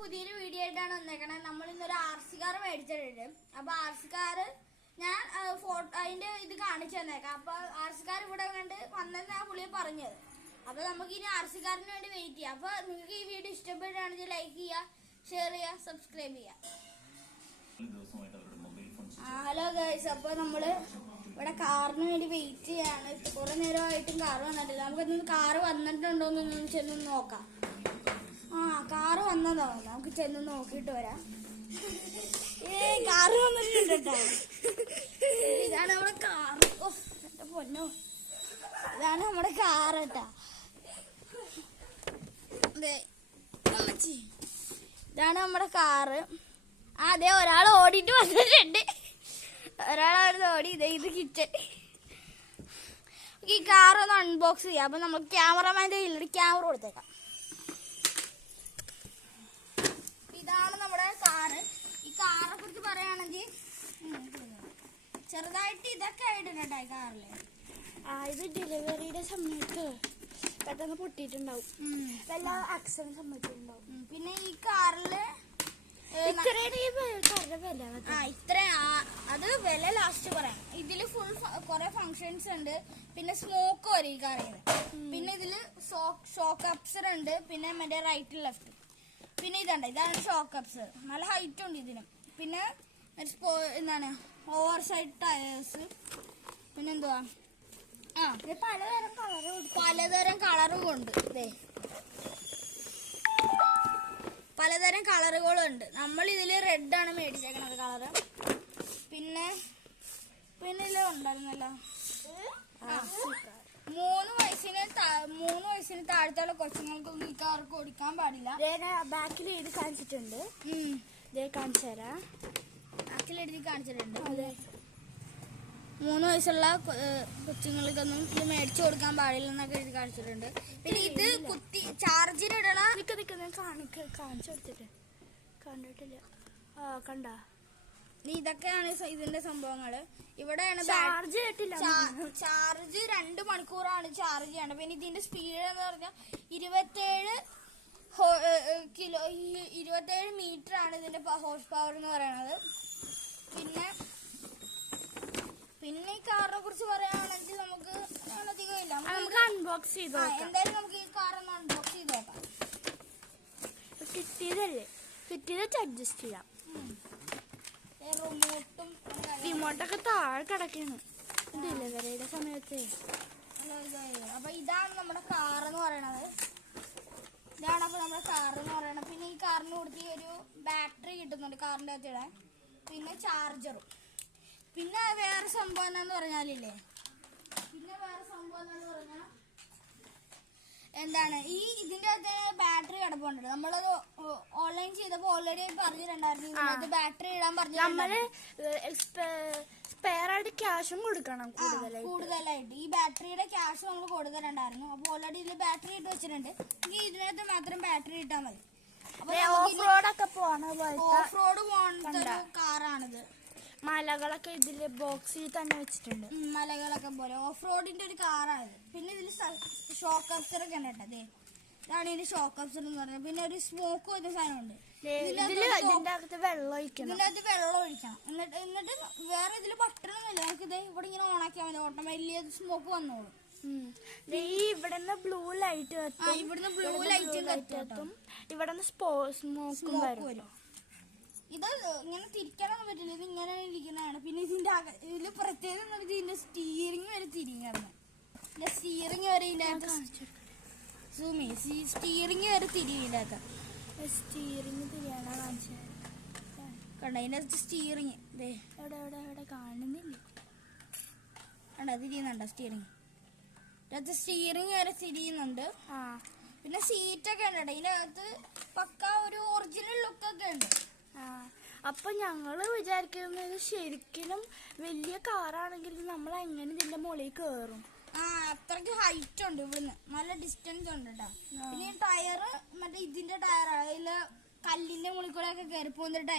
പുതിയൊരു വീഡിയോ ആയിട്ടാണ് വന്നേക്കണേ. നമ്മൾ ഇന്നൊരു RC കാർ മേടിച്ചിട്ടുണ്ട്. അപ്പൊ RC കാർ ഞാൻ ഫോട്ടോ അതിന്റെ ഇത് കാണിച്ചു തന്നേക്കാം. അപ്പൊ RC കാർ ഇവിടെ കണ്ട് വന്നെന്ന് ആ പുള്ളിയെ പറഞ്ഞത്. അപ്പൊ നമുക്ക് ഇനി RC കാറിന് വേണ്ടി വെയിറ്റ് ചെയ്യാം. അപ്പൊ നിങ്ങൾക്ക് ഈ വീഡിയോ ഇഷ്ടപ്പെടുകയാണെങ്കിൽ ലൈക്ക് ചെയ്യുക, ഷെയർ ചെയ്യുക, സബ്സ്ക്രൈബ് ചെയ്യുക. ഹലോ ഗൈസ്, അപ്പൊ നമ്മള് ഇവിടെ കാറിന് വേണ്ടി വെയിറ്റ് ചെയ്യാണ്. കുറെ നേരമായിട്ടും കാർ വന്നിട്ടില്ല. നമുക്കൊന്ന് കാറ് വന്നിട്ടുണ്ടോന്ന് ചെന്ന് നോക്കാം. കാറ് വന്നതോ, നമുക്ക് ചെന്ന് നോക്കിട്ട് വരാം. കാറ് വന്നിട്ടുണ്ട് കേട്ടോ. ഇതാണ് നമ്മുടെ കാറ്. എന്റെ പൊന്നോ, ഇതാണ് നമ്മുടെ കാറ് കേട്ടാ. ഇതാണ് നമ്മുടെ കാറ്. അതെ, ഒരാൾ ഓടിയിട്ട് വന്നിട്ടുണ്ട്. ഒരാളവിടെ ഓടി. ഇത് കിച്ചൺ. ഈ കാറൊന്ന് അൺബോക്സ് ചെയ്യാം. അപ്പൊ നമുക്ക് ക്യാമറമാൻ്റെ കയ്യിലൊരു ക്യാമറ കൊടുത്തേക്കാം. ഇതാണ് നമ്മുടെ കാറ്. ഈ കാറിനെ കുറിച്ച് പറയുകയാണെങ്കിൽ ചെറുതായിട്ട് ഇതൊക്കെ ആയിട്ടുണ്ട് കേട്ടോ ഈ കാറില്. ഇത് ഡെലിവറിയുടെ സമയത്ത് പെട്ടെന്ന് പൊട്ടിയിട്ടുണ്ടാവും. വല്ല ആക്സിഡന്റ് സംഭവിച്ചിട്ടുണ്ടാവും. പിന്നെ ഈ കാറില് അത് വില ലാസ്റ്റ് പറയാം. ഇതില് ഫുൾ കുറെ ഫങ്ഷൻസ് ഉണ്ട്. പിന്നെ സ്മോക്ക് വരും ഈ കാറിന്. പിന്നെ ഇതില് ഷോക്ക് അബ്സർ ഉണ്ട്. പിന്നെ മറ്റേ റൈറ്റ് ലെഫ്റ്റ്. പിന്നെ ഇതാണ് ഷോക്ക് അബ്സർ. നല്ല ഹൈറ്റ് ഉണ്ട് ഇതിന്. പിന്നെ എന്താണ് ഓവർ സൈഡ് ടയേഴ്സ്. പിന്നെ എന്തുവാ, പലതരം കളറും ഉണ്ട്. പലതരം കളറുകളുണ്ട്. നമ്മൾ ഇതില് റെഡ് ആണ് മേടിച്ചേക്കണത് കളറ്. പിന്നെ ഇതിൽ ഉണ്ടായിരുന്നല്ലോ 3 വയസ്സിന് താഴത്തുള്ള കൊച്ചുങ്ങൾക്കൊന്നും ഈ കാർക്ക് ഓടിക്കാൻ പാടില്ല. ബാക്കിൽ എഴുതി കാണിച്ചിട്ടുണ്ട്. കാണിച്ചു തരാം. ബാക്കിൽ എഴുതി കാണിച്ചിട്ടുണ്ട്. 3 വയസ്സുള്ള കൊച്ചുങ്ങൾക്കൊന്നും ഇത് മേടിച്ചു കൊടുക്കാൻ പാടില്ലെന്നൊക്കെ എഴുതി കാണിച്ചിട്ടുണ്ട്. പിന്നെ ഇത് കുത്തി ചാർജിനിടണ കാണിച്ചു കൊടുത്തിട്ട് കണ്ടിട്ടില്ല. കണ്ട, ഇതൊക്കെയാണ് ഇതിന്റെ സംഭവങ്ങള്. ഇവിടെയാണ് ചാർജ് 2 മണിക്കൂറാണ് ചാർജ് ചെയ്യേണ്ടത്. പിന്നെ ഇതിന്റെ സ്പീഡ് എന്ന് പറഞ്ഞാൽ 27 മീറ്റർ ആണ് ഇതിന്റെ ഹോഴ്സ് പവർ എന്ന് പറയുന്നത്. പിന്നെ ഈ കാറിനെ കുറിച്ച് പറയുകയാണെങ്കിൽ നമുക്ക് അധികമില്ല. നമുക്ക് അൺബോക്സ് ചെയ്ത് എന്തായാലും നമുക്ക് ഈ കാറൊന്ന് അൺബോക്സ് ചെയ്ത് നോക്കാം. കിട്ടിയത് അഡ്ജസ്റ്റ് ചെയ്യാം. റിമോട്ടൊക്കെ താഴെ കിടക്കാണ് ഡെലിവറിയുടെ സമയത്ത്. അപ്പൊ ഇതാണ് നമ്മുടെ കാർ എന്ന് പറയണത്. പിന്നെ ഈ കാറിന് കൊടുത്ത് ഒരു ബാറ്ററി കിട്ടുന്നുണ്ട് കാറിന്റെ അകത്ത് ഇടാൻ. പിന്നെ ചാർജറും. പിന്നെ വേറെ സംഭവം എന്താന്ന് പറഞ്ഞാൽ എന്താണ് ഇതിന്റെ അകത്ത് ബാറ്ററി കിടപ്പുണ്ട്. നമ്മളത് ഓൺലൈൻ ചെയ്തപ്പോ ഓൾറെഡി പറഞ്ഞിട്ടുണ്ടായിരുന്നു ബാറ്ററി ഇടാൻ പറഞ്ഞു. നമ്മള് സ്പെയർ ആയിട്ട് ക്യാഷും കൊടുക്കണം കൂടുതലായിട്ട്. ഈ ബാറ്ററിയുടെ ക്യാഷ് നമ്മൾ കൊടുത്തിട്ടുണ്ടായിരുന്നു. അപ്പൊ ഓൾറെഡി ഇതിൽ ബാറ്ററി ഇട്ട് വെച്ചിട്ടുണ്ട്. ഇതിനകത്ത് മാത്രം ബാറ്ററി ഇട്ടാൽ മതി. ഓഫ് റോഡൊക്കെ ഓഫ് റോഡ് പോകുന്ന കാറാണിത്. മലകളൊക്കെ ഇതില് ബോക്സിൽ തന്നെ വെച്ചിട്ടുണ്ട്. മലകളൊക്കെ പോലെ ഓഫ് റോഡിന്റെ ഒരു കാറാണിത്. പിന്നെ ഇതിൽ ഷോക്ക് അബ്സർ ഒക്കെ ഉണ്ട് കേട്ടോ. ഇതാണ് ഇതിന്റെ ഷോക്ക് അബ്സർ എന്ന് പറയുന്നത്. പിന്നെ ഒരു സ്മോക്ക് വരുന്ന സാധനമുണ്ട്. ഇതിനകത്ത് വെള്ളം ഒഴിക്കണം. എന്നിട്ട് വേറെ ഇതില് ബട്ടണൊന്നുമില്ല. നമുക്ക് ഇത് ഇവിടെ ഇങ്ങനെ ഓണാക്കിയാൽ മതി. ഓട്ടോമാറ്റിക്കലി അത് സ്മോക്ക് വന്നോളും. ഇവിടുന്ന് ബ്ലൂ ലൈറ്റ് കത്തും. ഇവിടുന്ന് സ്മോക്ക് വരും. ഇത് ഇങ്ങനെ തിരിക്കാനൊന്നും പറ്റില്ല. ഇത് ഇങ്ങനെ ഇരിക്കുന്നതാണ്. പിന്നെ ഇതില് പ്രത്യേകം ഇതിന്റെ സ്റ്റീറിങ് വരെ തിരിഞ്ഞിരുന്നു. സ്റ്റീറിങ് വരെ സ്റ്റീറിങ് വരെ തിരിയില്ലാത്ത സ്റ്റീറിങ് തിരിയാനാ കാണിച്ചത്. കണ്ട, ഇതിനകത്ത് സ്റ്റീറിങ് എവിടെ കാണുന്നില്ല. കണ്ട, തിരിയുന്നുണ്ടോ സ്റ്റിയറിങ്? ഇതിനകത്ത് സ്റ്റീറിങ് വരെ തിരിയുന്നുണ്ട്. പിന്നെ സീറ്റൊക്കെ ഉണ്ട്. ഇതിനകത്ത് പക്ക ഒരു ഒറിജിനൽ ലുക്കൊക്കെ ഉണ്ട്. അപ്പൊ ഞങ്ങള് വിചാരിക്കുന്നത് ശരിക്കും വലിയ കാറാണെങ്കിൽ നമ്മൾ എങ്ങനെ ഇതിന്റെ മുകളിൽ കേറും. അത്രക്ക് ഹൈറ്റ് ഉണ്ട്. ഇവിടുന്ന് നല്ല ഡിസ്റ്റൻസ് ഉണ്ട് കേട്ടോ. പിന്നെ ടയറ് മറ്റേ ഇതിന്റെ ടയറാണ്. അതില് കല്ലിന്റെ മുകളിൽ കൂടെ ഒക്കെ കയറി പോകുന്ന ടയർ.